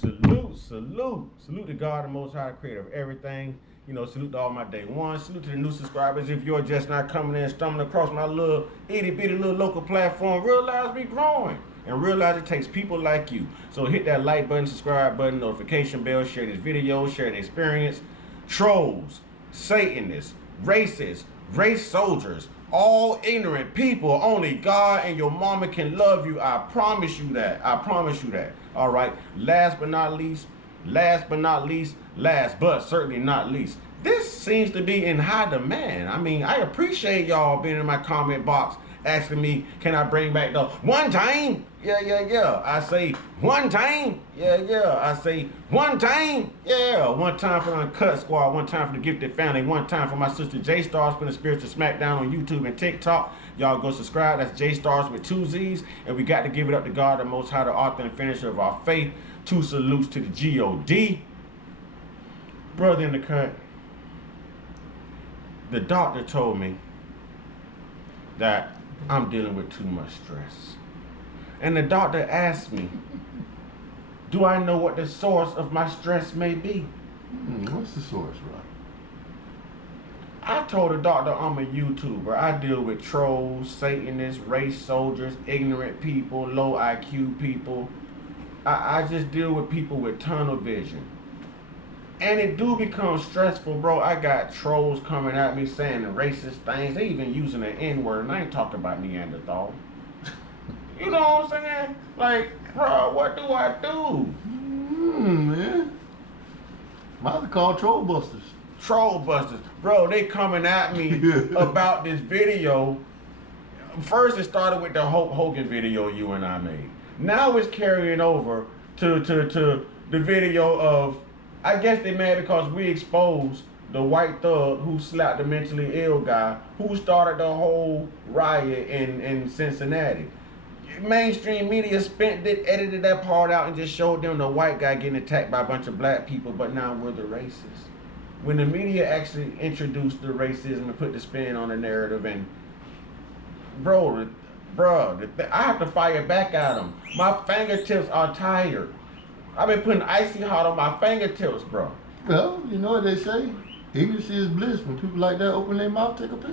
Salute, salute, salute to God, the Most High, Creator of everything. You know, salute to all my day one. Salute to the new subscribers. If you're just not coming in, stumbling across my little itty bitty little local platform, realize we growing and realize it takes people like you. So hit that like button, subscribe button, notification bell, share this video, share the experience. Trolls, Satanists, racists, race soldiers, all ignorant people. Only God and your mama can love you. I promise you that. I promise you that. All right. Last but not least, last but certainly not least. This seems to be in high demand. I mean, I appreciate y'all being in my comment box asking me, can I bring back the one time? Yeah. I say one time. Yeah. I say one time. Yeah. One time for the Uncut Squad. One time for the Gifted Family. One time for my sister J Stars for the Spiritual Smackdown on YouTube and TikTok. Y'all go subscribe. That's J Stars with 2 Z's. And we got to give it up to God, the Most High, the author and finisher of our faith. 2 salutes to the G.O.D. Brother in the cut. The doctor told me that I'm dealing with too much stress. And the doctor asked me, do I know what the source of my stress may be? What's the source, Rob? I told the doctor I'm a YouTuber. I deal with trolls, Satanists, race soldiers, ignorant people, low IQ people. I just deal with people with tunnel vision. And it do become stressful, bro. I got trolls coming at me saying the racist things. They even using the N-word. And I ain't talking about Neanderthal. You know what I'm saying? Like, bro, what do I do? Man. Might have to call troll busters. Troll busters. Bro, they coming at me about this video. First, it started with the Hulk Hogan video you and I made. Now it's carrying over to the video of, I guess they mad because we exposed the white thug who slapped the mentally ill guy who started the whole riot in Cincinnati. Mainstream media spent it, edited that part out and just showed them the white guy getting attacked by a bunch of black people, but now we're the racists. When the media actually introduced the racism and put the spin on the narrative, and bro, I have to fire back at them. My fingertips are tired. I've been putting icy hot on my fingertips, bro. Well, you know what they say. Ignorance is bliss. When people like that open their mouth, take a piss.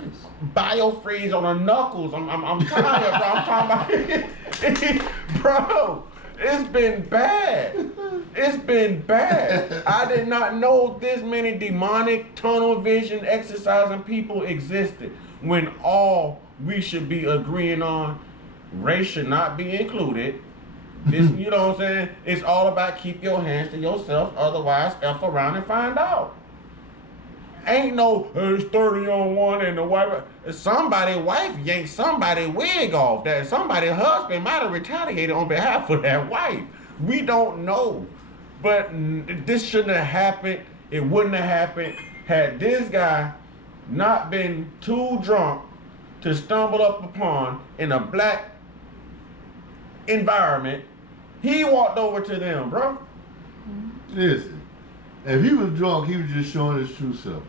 Biofreeze on the knuckles. I'm tired, bro. I'm talking about bro. It's been bad. It's been bad. I did not know this many demonic tunnel vision exercising people existed. When all we should be agreeing on, race should not be included. This, you know what I'm saying? It's all about keep your hands to yourself, otherwise F around and find out. Ain't no, it's 30 on one and the wife, somebody's wife yanked somebody's wig off. That somebody's husband might have retaliated on behalf of that wife. We don't know. But this shouldn't have happened. It wouldn't have happened had this guy not been too drunk to stumble up upon in a black environment. He walked over to them, bro. Listen, if he was drunk, he was just showing his true self.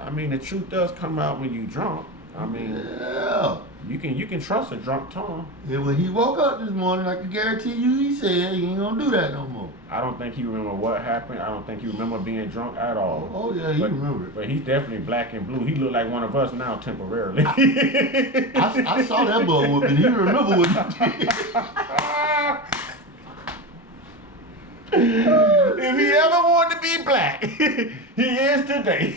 I mean, the truth does come out when you drunk. I mean, yeah. You can trust a drunk tongue. And when he woke up this morning, I can guarantee you, he said he ain't gonna do that no more. I don't think he remember what happened. I don't think he remember being drunk at all. Oh yeah, he remember it. But he's definitely black and blue. He look like one of us now temporarily. I saw that boy whooping. He remember what he did. If he ever wanted to be black, he is today.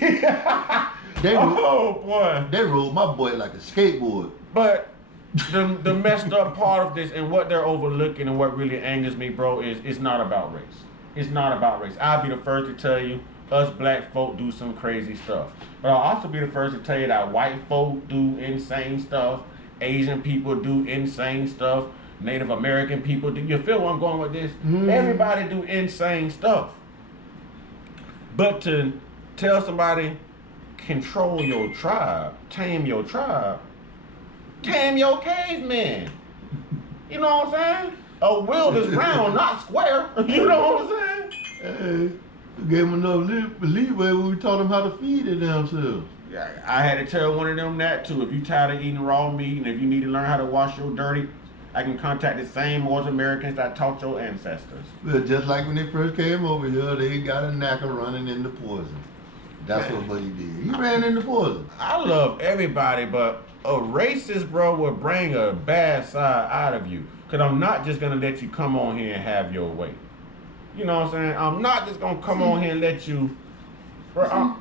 Boy. They rode my boy like a skateboard. But the messed up part of this and what they're overlooking and what really angers me, bro, is it's not about race. It's not about race. I'll be the first to tell you, us black folk do some crazy stuff. But I'll also be the first to tell you that white folk do insane stuff. Asian people do insane stuff. Native American people do. You feel where I'm going with this? Everybody do insane stuff. But to tell somebody, control your tribe, tame your tribe, tame your caveman. You know what I'm saying? A wheel is round, not square. You know what I'm saying? Hey, we gave them enough leeway when we taught them how to feed it themselves. I had to tell one of them that too. If you tired of eating raw meat and if you need to learn how to wash your dirty, I can contact the same North Americans that taught your ancestors. Well, just like when they first came over here, they got a knack of running into poison. That's what Buddy did. He ran into poison. I love everybody, but a racist, bro, will bring a bad side out of you. Because I'm not just going to let you come on here and have your way. You know what I'm saying? I'm not just going to come on here and let you... Bro, I'm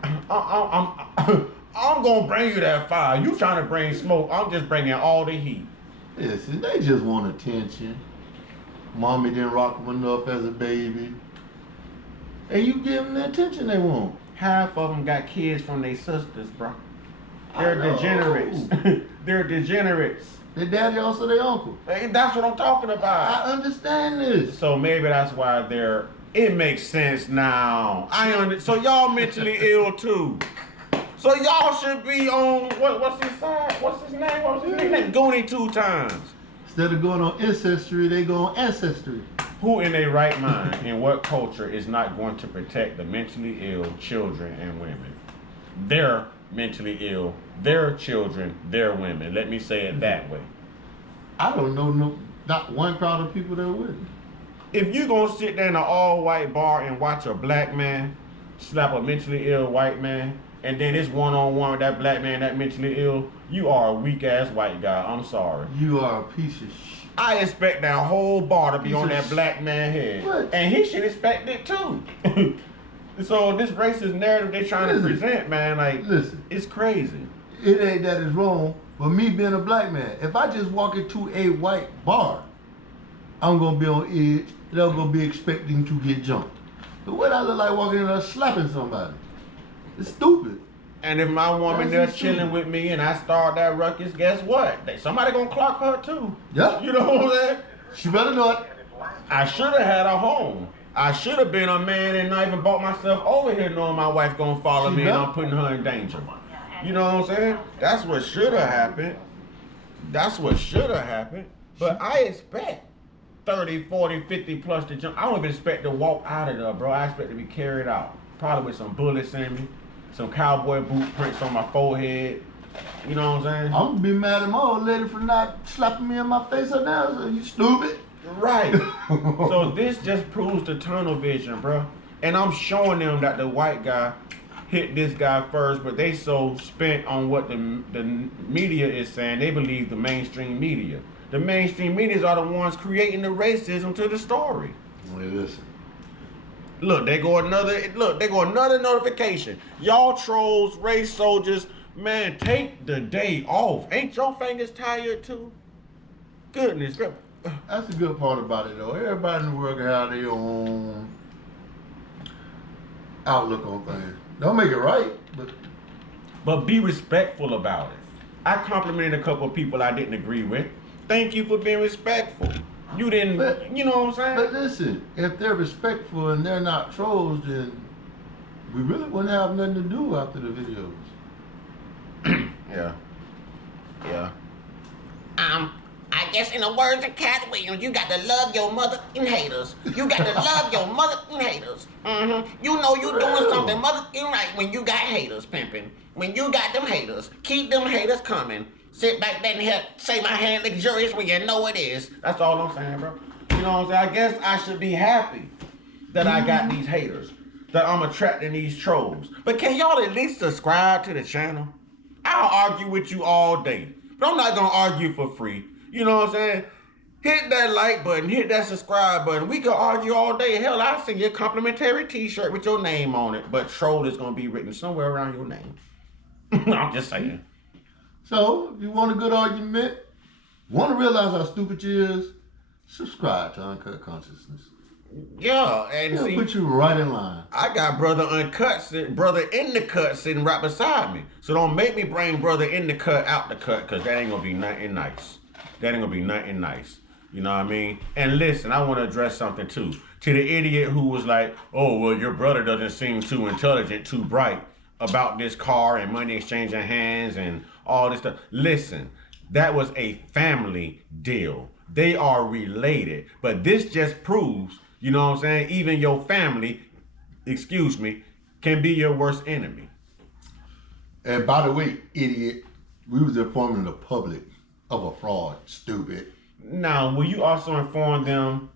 going to bring you that fire. You trying to bring smoke. I'm just bringing all the heat. Listen, they just want attention. Mommy didn't rock them enough as a baby. And you give them the attention they want. Half of them got kids from their sisters, bro. They're degenerates. They're degenerates. Their daddy also their uncle. Hey, that's what I'm talking about. I understand this. So maybe that's why it makes sense now. So y'all mentally ill too. So y'all should be on, what's his side? What's his name? What's his name? Goonie 2 times. Instead of going on ancestry, they go on ancestry. Who in their right mind, in what culture, is not going to protect the mentally ill children and women? They're mentally ill, their children, their women. Let me say it that way. I don't know not one crowd of people that are with me. If you gonna sit there in an all-white bar and watch a black man slap a mentally ill white man, and then it's one-on-one with that black man that mentally ill, you are a weak-ass white guy. I'm sorry. You are a piece of shit. I expect that whole bar to be on that black man's head. What? And he should expect it too. So this racist narrative they trying to present, man, like, it's crazy. It ain't that it's wrong, but me being a black man, if I just walk into a white bar, I'm gonna be on edge, and I'm gonna be expecting to get jumped. But what I look like walking in there slapping somebody? It's stupid. And if my woman there chilling with me and I start that ruckus, guess what? Somebody gonna clock her too. Yeah. You know what I'm saying? She better not. I should have had a home. I should have been a man and not even brought myself over here knowing my wife gonna follow me and I'm putting her in danger. You know what I'm saying? That's what should have happened. That's what should have happened. But I expect 30, 40, 50 plus to jump. I don't even expect to walk out of there, bro. I expect to be carried out. Probably with some bullets in me. Some cowboy boot prints on my forehead. You know what I'm saying? I'm gonna be mad at my old lady for not slapping me in my face or now. So you stupid. Right. So this just proves the tunnel vision, bro. And I'm showing them that the white guy hit this guy first, but they so spent on what the media is saying. They believe the mainstream media. The mainstream media are the ones creating the racism to the story. Well, listen. Look, they go another notification. Y'all trolls, race soldiers, man, take the day off. Ain't your fingers tired too? Goodness. That's the good part about it though. Everybody in the world can have their own outlook on things. Don't make it right, but be respectful about it. I complimented a couple of people I didn't agree with. Thank you for being respectful. You didn't, you know what I'm saying? But listen, if they're respectful and they're not trolls, then we really wouldn't have nothing to do after the videos. Yeah. I guess in the words of Cat Williams, you got to love your mother and haters. You got to love your mother and haters. You know you doing something mother right when you got haters pimping. When you got them haters, keep them haters coming. Sit back there and here, say my hand luxurious when you know it is. That's all I'm saying, bro. You know what I'm saying? I guess I should be happy that I got these haters, that I'm attracting these trolls. But can y'all at least subscribe to the channel? I'll argue with you all day, but I'm not gonna argue for free. You know what I'm saying? Hit that like button, hit that subscribe button. We can argue all day. Hell, I'll send you a complimentary t-shirt with your name on it, but troll is gonna be written somewhere around your name. I'm just saying. So, if you want a good argument, want to realize how stupid you is, subscribe to Uncut Consciousness. Yeah, and It'll see, put you right in line. I got brother Uncut, brother in the cut sitting right beside me. So don't make me bring brother in the cut out the cut, because that ain't gonna be nothing nice. That ain't gonna be nothing nice. You know what I mean? And listen, I want to address something too. To the idiot who was like, oh, well, your brother doesn't seem too intelligent, too bright about this car and money exchanging hands and all this stuff. Listen, that was a family deal. They are related. But this just proves, you know what I'm saying, even your family, can be your worst enemy. And by the way, idiot, we was informing the public of a fraud, stupid. Now, will you also inform them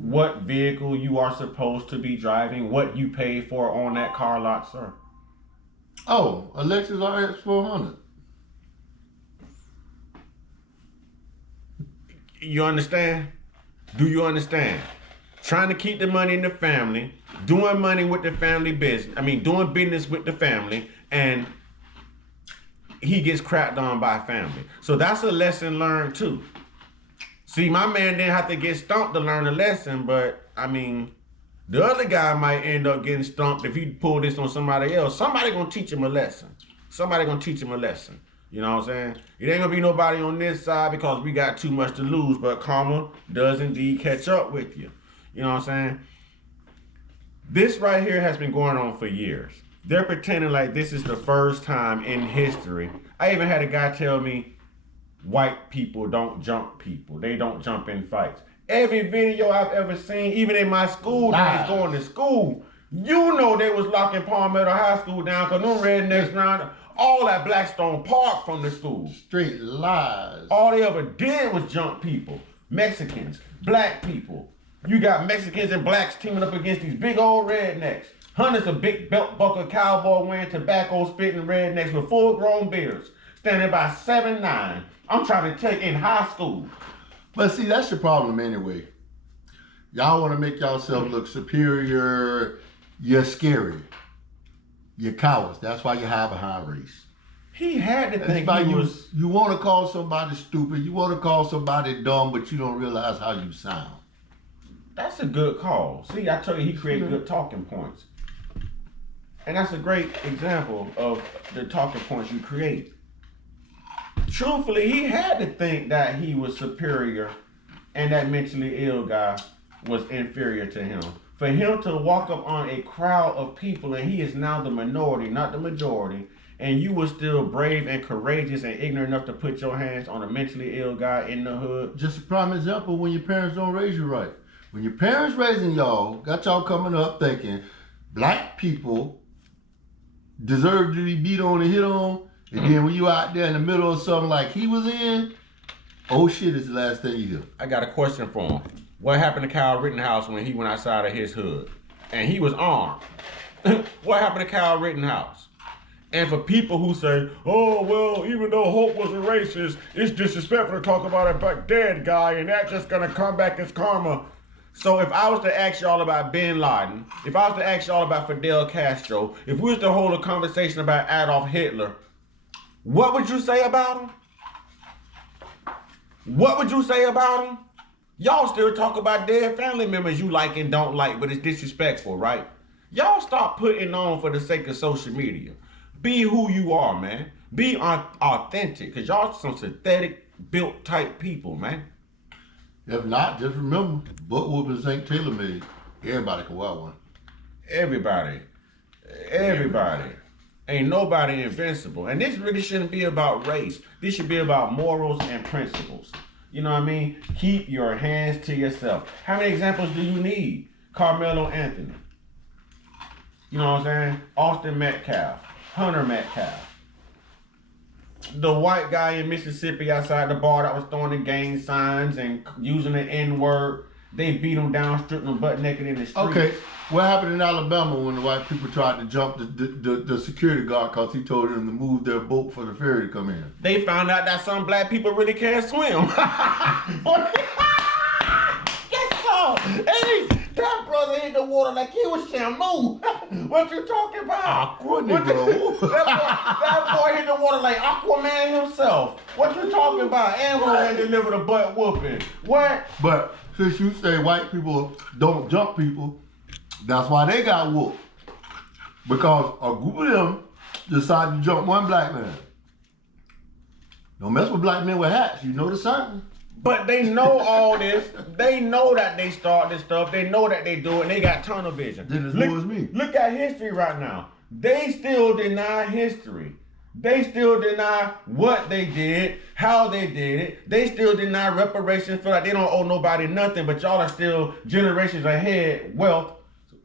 what vehicle you are supposed to be driving, what you paid for on that car lot, sir? Oh, a Lexus RX 400. You understand? Do you understand? Trying to keep the money in the family, doing money with the family business. Doing business with the family, and he gets crapped on by family. So that's a lesson learned too. See, my man didn't have to get stumped to learn a lesson, but the other guy might end up getting stumped if he pull this on somebody else. Somebody gonna teach him a lesson. Somebody gonna teach him a lesson. You know what I'm saying? It ain't gonna be nobody on this side because we got too much to lose, but karma does indeed catch up with you. You know what I'm saying? This right here has been going on for years. They're pretending like this is the first time in history. I even had a guy tell me white people don't jump people. They don't jump in fights. Every video I've ever seen, even in my school days going to school, you know they was locking Palmetto High School down because them rednecks round all at Blackstone Park from the school. Straight lies. All they ever did was jump people. Mexicans, black people. You got Mexicans and blacks teaming up against these big old rednecks. Hundreds of big belt buckle cowboy wearing tobacco spitting rednecks with full grown beards. Standing by 7'9". I'm trying to take in high school. But see, that's your problem anyway. Y'all want to make yourself look superior. You're scary. You're cowards. That's why you hide behind race. He had to think why he was... You want to call somebody stupid. You want to call somebody dumb, but you don't realize how you sound. That's a good call. See, I told you he created good talking points. And that's a great example of the talking points you create. Truthfully, he had to think that he was superior and that mentally ill guy was inferior to him. For him to walk up on a crowd of people and he is now the minority, not the majority, and you were still brave and courageous and ignorant enough to put your hands on a mentally ill guy in the hood. Just a prime example when your parents don't raise you right. When your parents raising y'all, got y'all coming up thinking black people deserve to be beat on and hit on, and then when you out there in the middle of something like he was in, oh shit is the last thing you hear. I got a question for him. What happened to Kyle Rittenhouse when he went outside of his hood? And he was armed. What happened to Kyle Rittenhouse? And for people who say, oh, well, even though Hope was a racist, it's disrespectful to talk about a dead guy, and that's just going to come back as karma. So if I was to ask y'all about Bin Laden, if I was to ask y'all about Fidel Castro, if we was to hold a conversation about Adolf Hitler, what would you say about him? What would you say about him? Y'all still talk about dead family members you like and don't like, but it's disrespectful, right? Y'all stop putting on for the sake of social media. Be who you are, man. Be authentic, because y'all some synthetic built type people, man. If not, just remember, butt whoopings ain't tailor-made. Everybody can wear one. Everybody. Ain't nobody invincible. And this really shouldn't be about race. This should be about morals and principles. You know what I mean? Keep your hands to yourself. How many examples do you need? Carmelo Anthony. You know what I'm saying? Austin Metcalf. Hunter Metcalf. The white guy in Mississippi outside the bar that was throwing the gang signs and using the N-word. They beat him down, stripped him butt naked in the street. Okay, what happened in Alabama when the white people tried to jump the security guard because he told them to move their boat for the ferry to come in? They found out that some black people really can't swim. Yes, sir. Hey, that brother hit the water like he was Shamu. What you talking about? Negro. That boy hit the water like Aquaman himself. What you talking about? And man delivered a butt whooping. What? But since you say white people don't jump people, that's why they got whooped. Because a group of them decided to jump one black man. Don't mess with black men with hats. You know the sign. But they know all this. They know that they start this stuff. They know that they do it, and they got tunnel vision. Then as low as me. Look at history right now. They still deny history. They still deny what they did, how they did it. They still deny reparations. Feel like they don't owe nobody nothing, but y'all are still generations ahead, wealth,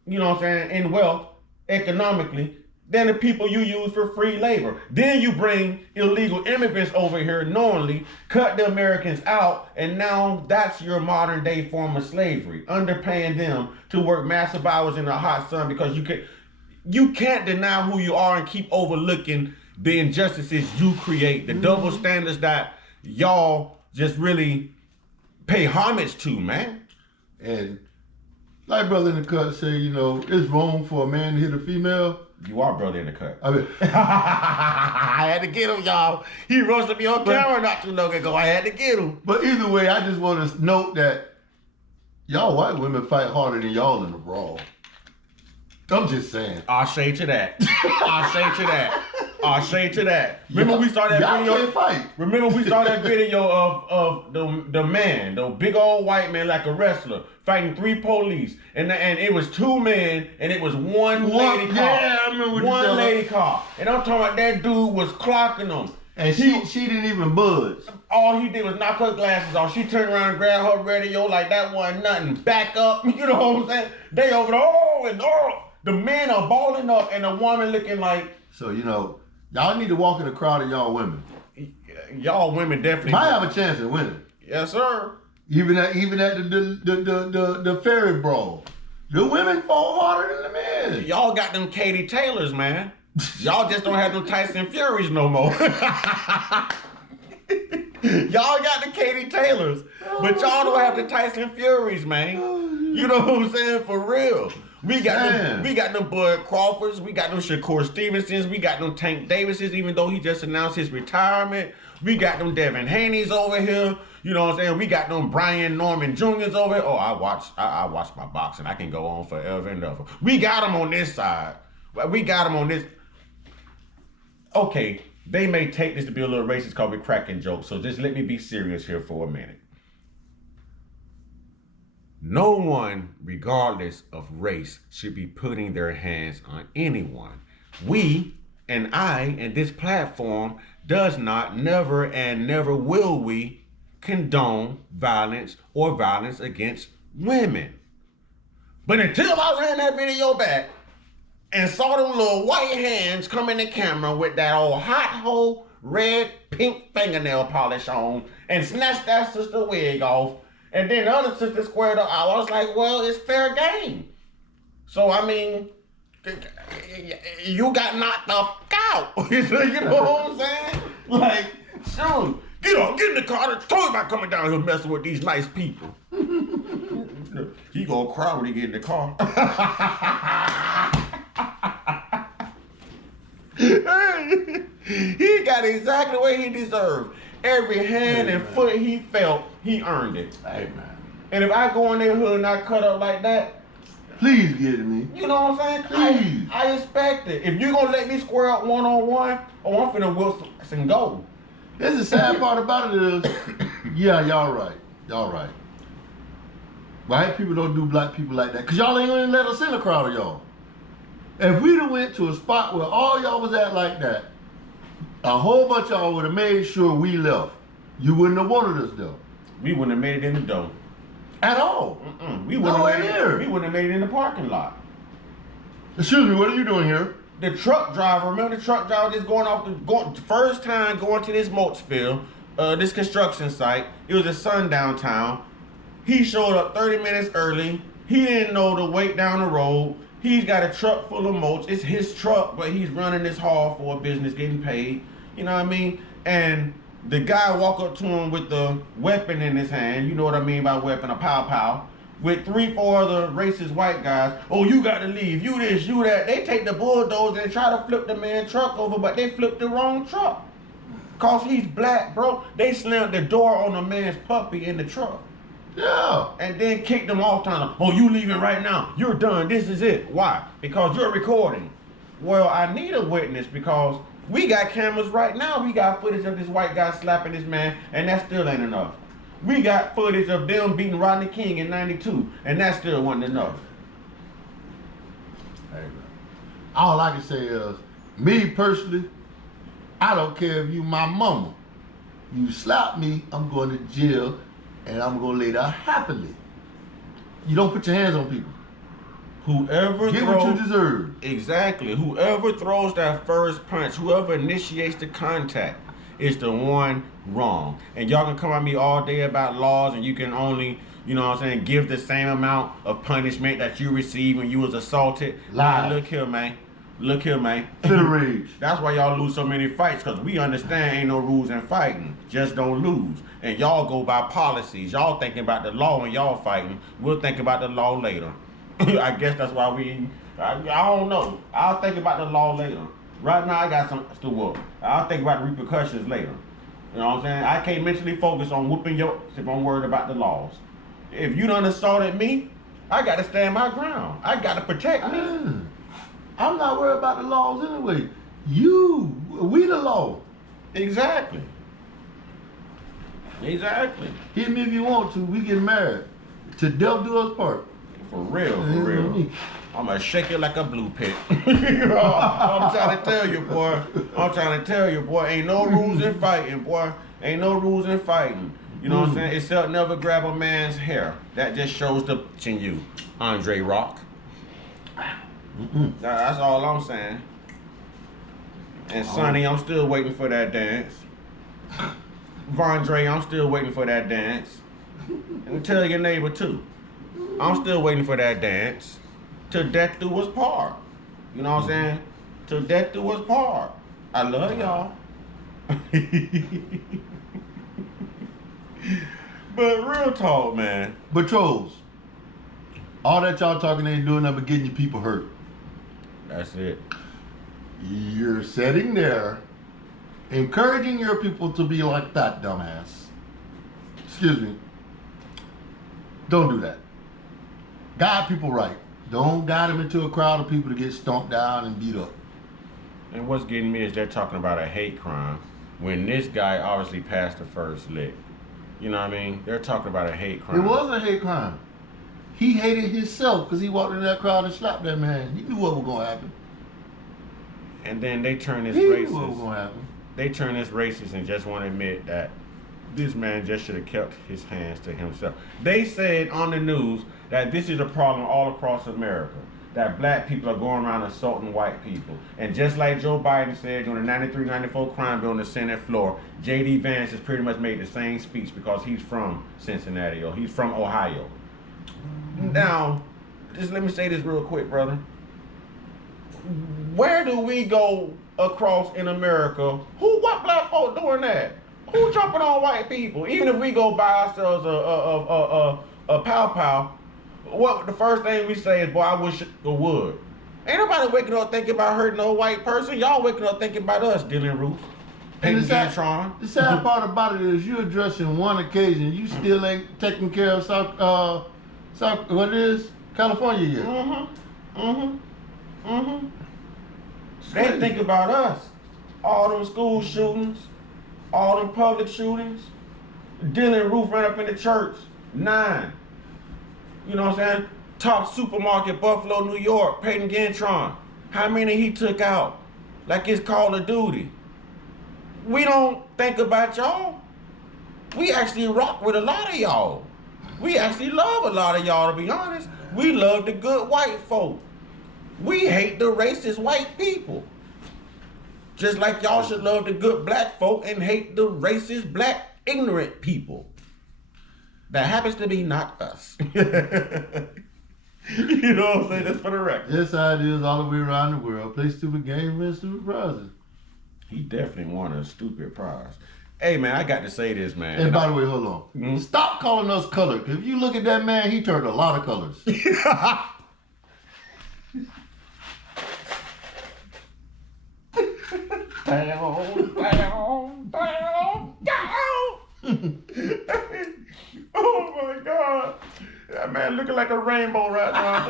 you know what I'm saying, in wealth, economically. than the people you use for free labor. Then you bring illegal immigrants over here knowingly, cut the Americans out, and now that's your modern day form of slavery, underpaying them to work massive hours in the hot sun because you can't deny who you are and keep overlooking the injustices you create, the double standards that y'all just really pay homage to, man. And like brother in the cut say, you know, it's wrong for a man to hit a female. You are brother in the cut. I mean, I had to get him, y'all. He roasted me on camera not too long ago. I had to get him. but either way, I just want to note that y'all white women fight harder than y'all in the brawl. I'm just saying. I'll say to that. I'll say to that. I'll say to that. Remember we saw that y'all video? can't fight. Remember we saw that video of the man, the big old white man like a wrestler, fighting 3 police. And it was 2 men and it was one lady cop. Yeah, I remember one lady cop. And I'm talking about that dude was clocking them. And she didn't even budge. All he did was knock her glasses off. She turned around and grabbed her radio like that wasn't nothing. Back up. You know what I'm saying? They over there, the men are balling up and the woman looking like. So, you know, y'all need to walk in the crowd of y'all women. Y'all women definitely Might have a chance at winning. Yes, sir. Even at the ferry brawl. The women fall harder than the men. Y'all got them Katie Taylors, man. Y'all just don't have them Tyson Furies no more. Y'all got the Katie Taylors, but y'all don't have the Tyson Furies, man. You know what I'm saying? For real. We got them Bud Crawfords, we got them Shakur Stevensons, we got them Tank Davises, even though he just announced his retirement. We got them Devin Haney's over here. You know what I'm saying? We got them Brian Norman Jr.'s over here. Oh, I watch my boxing. I can go on forever and ever. We got them on this side. We got them on this. Okay, they may take this to be a little racist because we're cracking jokes. So just let me be serious here for a minute. No one, regardless of race, should be putting their hands on anyone. We, and I, and this platform does not, never, and never will we condone violence or violence against women. But until I ran that video back and saw them little white hands come in the camera with that old hot hole red pink fingernail polish on and snatched that sister wig off, and then the other sister squared up, I was like, well, it's fair game. So, I mean, you got knocked the fuck out. You know what I'm saying? Like, shoot, get in the car. I told you about coming down here messing with these nice people. He gonna cry when he get in the car. He got exactly what he deserved. Every hand and foot he felt, he earned it. Hey, man. And if I go in their hood and I cut up like that, please get me. you know what I'm saying? Please. I expect it. If you're gonna let me square up one-on-one, oh, I'm finna Wilson go. That's the sad part about it is, yeah, y'all right. Y'all right. White people don't do black people like that. Cause y'all ain't gonna let us in a crowd of y'all. If we'd have went to a spot where all y'all was at like that, a whole bunch of y'all would have made sure we left. You wouldn't have wanted us though. We wouldn't have made it in the dome. At all. We wouldn't Nowhere have made near. it. We wouldn't have made it in the parking lot. Excuse me, what are you doing here? The truck driver, remember the truck driver just going first time going to this mulch field, this construction site. It was a sundown town. He showed up 30 minutes early. He didn't know to wait down the road. He's got a truck full of mulch. It's his truck, but he's running this haul for a business, getting paid. You know what I mean? And the guy walk up to him with the weapon in his hand. You know what I mean by weapon, a pow-pow. With 3-4 other racist white guys. Oh, you got to leave. You this, you that. They take the bulldozer and try to flip the man's truck over, but they flipped the wrong truck. Cause he's black, bro. They slammed the door on the man's puppy in the truck. Yeah. And then kicked them off time. Oh, you leaving right now. You're done. This is it. Why? Because you're recording. Well, I need a witness because we got cameras right now. We got footage of this white guy slapping this man, and that still ain't enough. We got footage of them beating Rodney King in '92, and that still wasn't enough. Hey, all I can say is, me personally, I don't care if you my mama. You slap me, I'm going to jail, and I'm going to lay there happily. You don't put your hands on people Whoever Get throws, what you deserve. exactly. Whoever throws that first punch, whoever initiates the contact, is the one wrong. And y'all can come at me all day about laws, and you can only, you know what I'm saying, give the same amount of punishment that you received when you was assaulted. Lie. Man, look here, man. Look here, man. To the rage. That's why y'all lose so many fights, because we understand ain't no rules in fighting. Just don't lose. And y'all go by policies. Y'all thinking about the law when y'all fighting. We'll think about the law later. I guess that's why I don't know. I'll think about the law later. Right now, I got some to whoop. I'll think about the repercussions later. You know what I'm saying? I can't mentally focus on whooping your if I'm worried about the laws. If you done assaulted me, I got to stand my ground. I got to protect me. I'm not worried about the laws anyway. We the law. Exactly. Exactly. Hit me if you want to. We get married. To death do us part. For real, for real. I'm gonna shake it like a blue pit. I'm trying to tell you, boy. I'm trying to tell you, boy. Ain't no rules in fighting, boy. Ain't no rules in fighting. You know what I'm saying? Except never grab a man's hair. That just shows the in you, Andre Rock. That's all I'm saying. And Sonny, I'm still waiting for that dance. Vondre, I'm still waiting for that dance. And tell your neighbor too. I'm still waiting for that dance. Till death do us part. You know what I'm saying? Till death do us part. I love y'all. But real talk, man. But trolls, all that y'all talking ain't doing nothing but getting your people hurt. That's it. You're sitting there encouraging your people to be like that dumbass. Excuse me. Don't do that. Guide people right. Don't guide them into a crowd of people to get stomped down and beat up. And what's getting me is they're talking about a hate crime when this guy obviously passed the first lick. You know what I mean? They're talking about a hate crime. It wasn't a hate crime. He hated himself because he walked in that crowd and slapped that man. He knew what was going to happen. And then they turn this He knew racist. what was going to happen. They turn this racist and just want to admit that this man just should have kept his hands to himself. They said on the news that this is a problem all across America, that black people are going around assaulting white people. And just like Joe Biden said during the 93-94 crime bill on the Senate floor, J.D. Vance has pretty much made the same speech because he's from Cincinnati or he's from Ohio. Now, just let me say this real quick, brother. Where do we go across in America? What black folk doing that? Who jumping on white people? Even if we go buy ourselves a pow-pow, what the first thing we say is, boy, I wish it would. Ain't nobody waking up thinking about hurting no white person. Y'all waking up thinking about us, Dylan Roof. And the sad part about it is you're addressing one occasion. You still ain't taking care of California yet. They think about us. All them school shootings, all them public shootings. Dylan Roof ran up in the church, 9. You know what I'm saying? Top supermarket, Buffalo, New York, Peyton Gentron. How many he took out? Like it's Call of Duty. We don't think about y'all. We actually rock with a lot of y'all. We actually love a lot of y'all, to be honest. We love the good white folk. We hate the racist white people. Just like y'all should love the good black folk and hate the racist black ignorant people. That happens to be not us. You know what I'm saying? That's for the record. That's how it is all the way around the world. Play stupid games, win stupid prizes. He definitely won a stupid prize. Hey, man, I got to say this, man. And by the way, hold on. Stop calling us colored. Because if you look at that man, he turned a lot of colors. Oh my God. That man looking like a rainbow right now.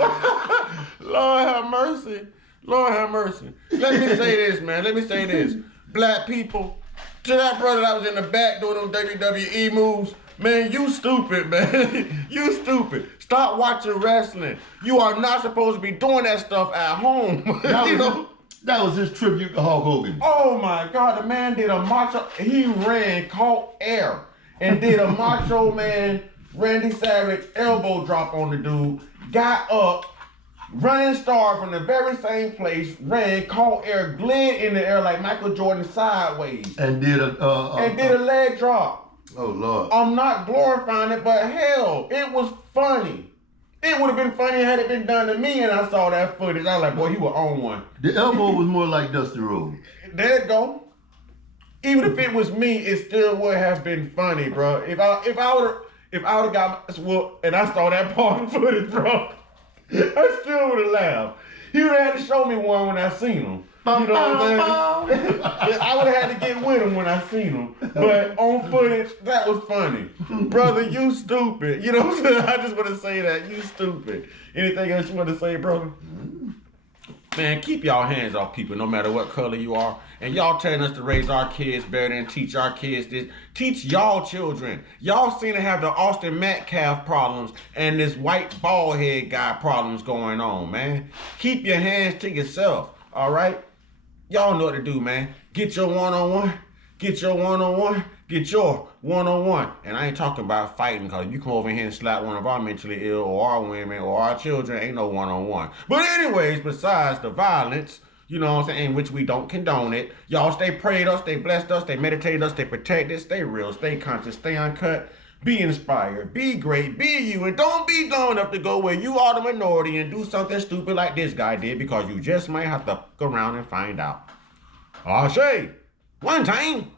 Lord have mercy. Lord have mercy. Let me say this, man. Let me say this. Black people, to that brother that was in the back doing them WWE moves, man, you stupid, man. You stupid. Stop watching wrestling. You are not supposed to be doing that stuff at home. That was his tribute to Hulk Hogan. Oh my God, the man did a macho, he ran, caught air, and did a Macho Man, Randy Savage elbow drop on the dude, got up, running star from the very same place, ran, caught air, glid in the air like Michael Jordan sideways, And did a leg drop. Oh Lord. I'm not glorifying it, but hell, it was funny. It would have been funny had it been done to me and I saw that footage. I was like, boy, you were on one. The elbow was more like Dusty Rhodes. There it go. Even if it was me, it still would have been funny, bro. If I would have got well, and I saw that part of footage, bro, I still would have laughed. He would have had to show me one when I seen him. You know what I'm saying? I would have had to get with him when I seen him. But on footage, that was funny. Brother, you stupid. You know what I'm saying? I just want to say that. You stupid. Anything else you want to say, brother? Man, keep y'all hands off people no matter what color you are. And y'all telling us to raise our kids better and teach our kids this. Teach y'all children. Y'all seem to have the Austin Metcalf problems and this white bald head guy problems going on, man. Keep your hands to yourself, all right? Y'all know what to do, man. Get your one-on-one. Get your one-on-one. Get your one-on-one. And I ain't talking about fighting, because you come over here and slap one of our mentally ill or our women or our children, ain't no one-on-one. But anyways, besides the violence, you know what I'm saying, in which we don't condone it, y'all stay prayed us, stay blessed us, stay meditated us, stay protected, stay real, stay conscious, stay uncut, be inspired, be great, be you, and don't be dumb enough to go where you are the minority and do something stupid like this guy did, because you just might have to go around and find out. Ashe, one time.